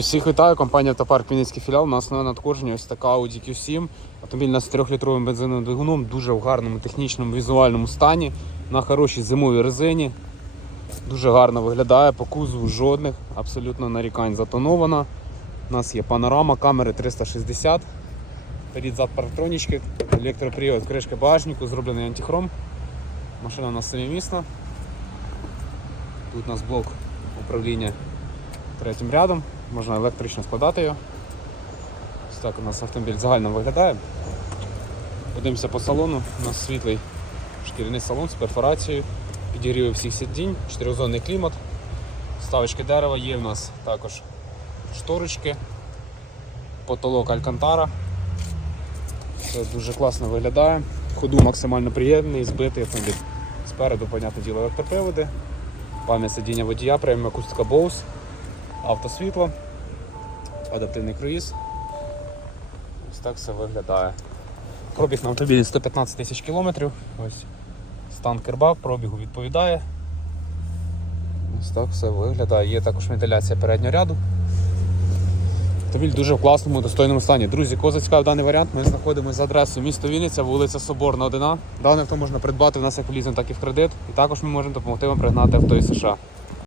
Всіх вітаю, компанія Автопарк Вінницький філіал. У нас нове надходження ось така Audi Q7. Автомобіль з 3-літровим бензиновим двигуном, дуже в гарному технічному візуальному стані, на хорошій зимовій резині. Дуже гарно виглядає, по кузову жодних, абсолютно нарікань затонована. У нас є панорама, камери 360, перед зад парктронічки, електропривод, кришка багажнику, зроблений антихром. Машина у нас семимісна. Тут у нас блок управління третім рядом, можна електрично складати його. Ось так у нас автомобіль загально виглядає. Подивимося по салону. У нас світлий шкіряний салон з перфорацією, підігріви всіх сидінь, чотиризонний клімат, ставочки дерева, є в нас також шторочки, потолок Алькантара. Все дуже класно виглядає. Ходу максимально приємний, збитий автомобіль. Спереду, понятне діло, електроприводи, пам'ять сидіння водія, преміум акустика Bose автосвітло, адаптивний круїз. Ось так все виглядає. Пробіг на автомобілі 115 тисяч кілометрів. Ось стан керба, пробігу відповідає. Ось так все виглядає. Є також вентиляція переднього ряду. Автомобіль дуже в класному, достойному стані. Друзі, кого зацікавив даний варіант, ми знаходимося за адресою місто Вінниця, вулиця Соборна, 1. Даний авто можна придбати в нас як в лізинг, так і в кредит. І також ми можемо допомогти вам пригнати авто із США.